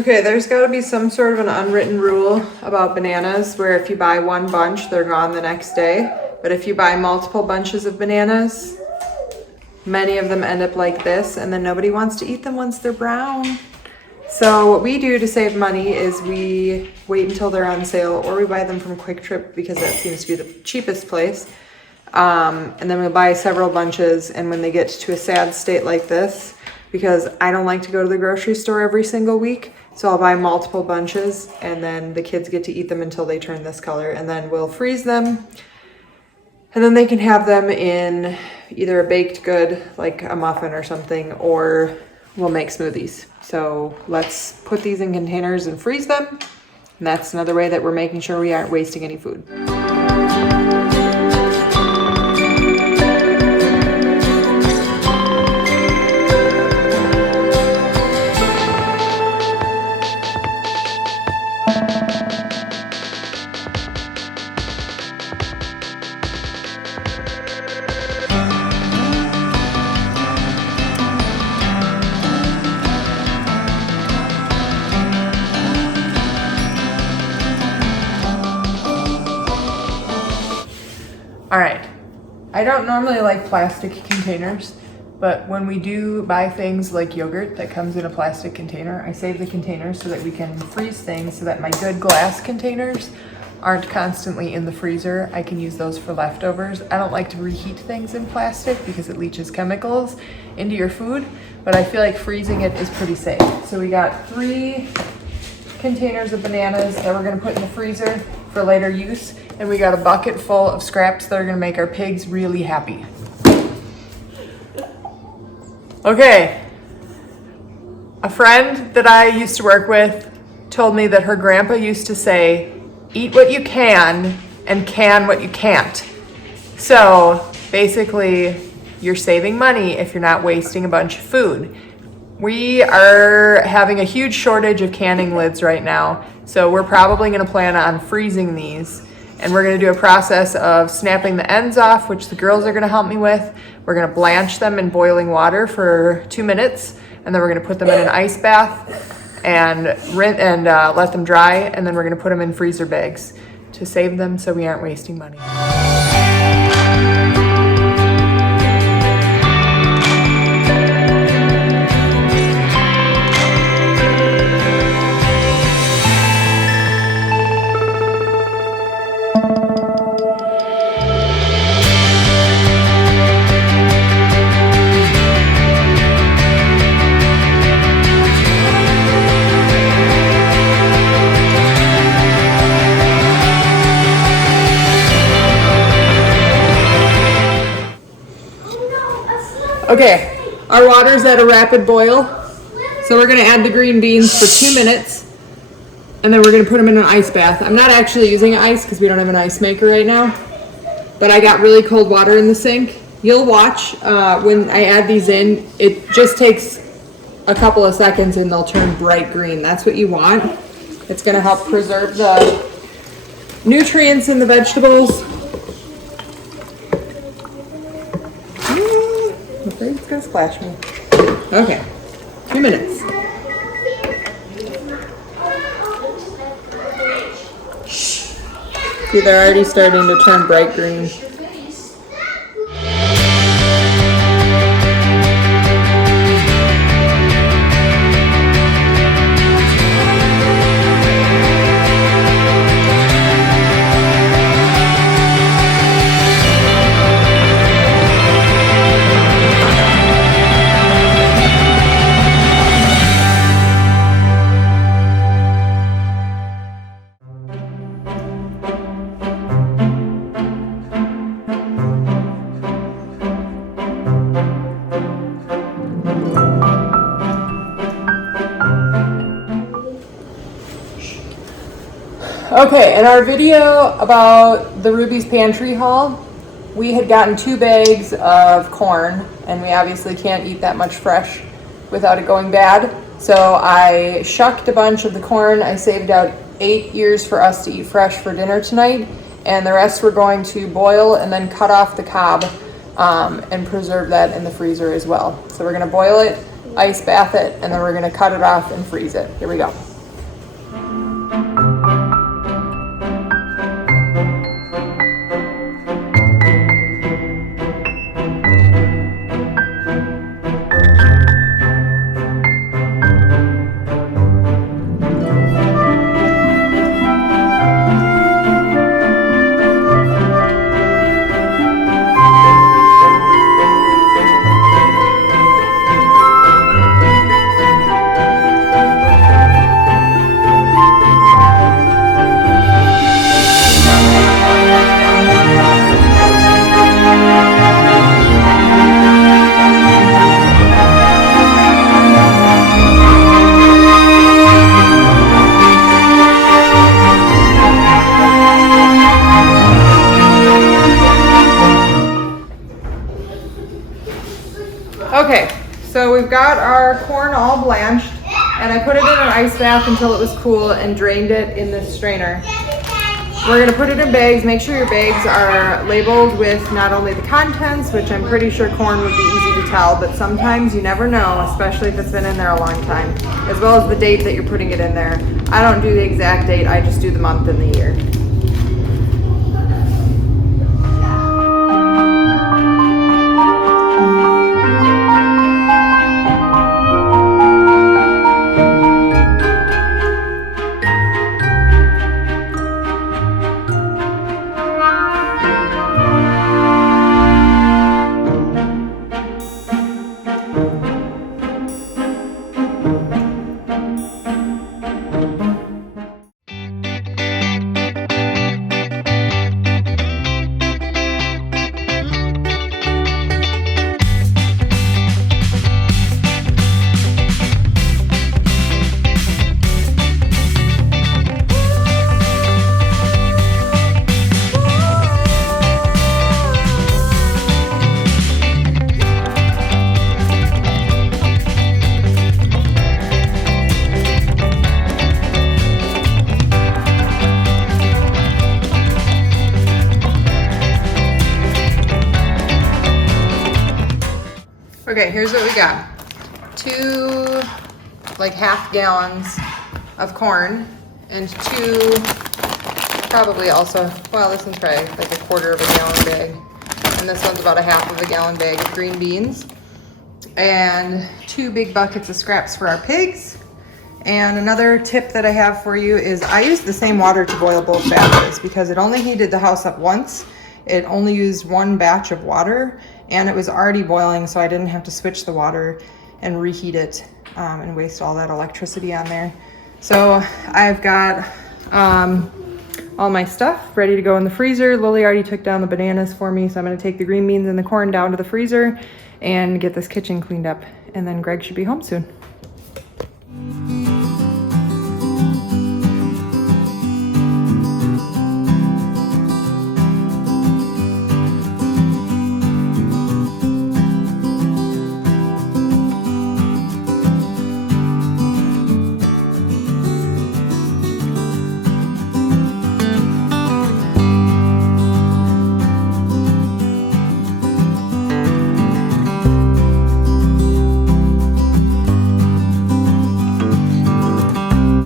Okay, there's got to be some sort of an unwritten rule about bananas where if you buy one bunch, they're gone the next day. But if you buy multiple bunches of bananas, many of them end up like this, and then nobody wants to eat them once they're brown. So what we do to save money is we wait until they're on sale, or we buy them from Quick Trip because that seems to be the cheapest place. And then we'll buy several bunches, and when they get to a sad state like this, because I don't like to go to the grocery store every single week, so I'll buy multiple bunches, and then the kids get to eat them until they turn this color, and then we'll freeze them, and then they can have them in either a baked good, like a muffin or something, or we'll make smoothies. So let's put these in containers and freeze them, and that's another way that we're making sure we aren't wasting any food. All right, I don't normally like plastic containers, but when we do buy things like yogurt that comes in a plastic container, I save the containers so that we can freeze things so that my good glass containers aren't constantly in the freezer. I can use those for leftovers. I don't like to reheat things in plastic because it leaches chemicals into your food, but I feel like freezing it is pretty safe. So we got 3 containers of bananas that we're gonna put in the freezer for later use, and we got a bucket full of scraps that are gonna make our pigs really happy. Okay, a friend that I used to work with told me that her grandpa used to say, eat what you can and can what you can't. So basically, you're saving money if you're not wasting a bunch of food. We are having a huge shortage of canning lids right now, so we're probably gonna plan on freezing these. And we're gonna do a process of snapping the ends off, which the girls are gonna help me with. We're gonna blanch them in boiling water for 2 minutes, and then we're gonna put them in an ice bath and let them dry, and then we're gonna put them in freezer bags to save them so we aren't wasting money. Okay, our water's at a rapid boil, so we're gonna add the green beans for 2 minutes, and then we're gonna put them in an ice bath. I'm not actually using ice because we don't have an ice maker right now, but I got really cold water in the sink. You'll watch when I add these in, it just takes a couple of seconds and they'll turn bright green. That's what you want. It's gonna help preserve the nutrients in the vegetables. I'm afraid it's gonna splash me. Okay, 2 minutes. See, they're already starting to turn bright green. Okay, in our video about the Ruby's Pantry haul, we had gotten 2 bags of corn, and we obviously can't eat that much fresh without it going bad. So I shucked a bunch of the corn. I saved out 8 ears for us to eat fresh for dinner tonight, and the rest we're going to boil and then cut off the cob and preserve that in the freezer as well. So we're gonna boil it, ice bath it, and then we're gonna cut it off and freeze it. Here we go. Okay, so we've got our corn all blanched, and I put it in an ice bath until it was cool and drained it in this strainer. We're gonna put it in bags. Make sure your bags are labeled with not only the contents, which I'm pretty sure corn would be easy to tell, but sometimes you never know, especially if it's been in there a long time, as well as the date that you're putting it in there. I don't do the exact date, I just do the month and the year. Okay, here's what we got. 2 like half gallons of corn and 2 probably also, well, this one's probably like 1/4 of a gallon bag. And this one's about 1/2 of a gallon bag of green beans. And 2 big buckets of scraps for our pigs. And another tip that I have for you is I use the same water to boil both batches because it only heated the house up once. It only used 1 batch of water and it was already boiling, so I didn't have to switch the water and reheat it and waste all that electricity on there. So I've got all my stuff ready to go in the freezer. Lily already took down the bananas for me, so I'm gonna take the green beans and the corn down to the freezer and get this kitchen cleaned up, and then Greg should be home soon.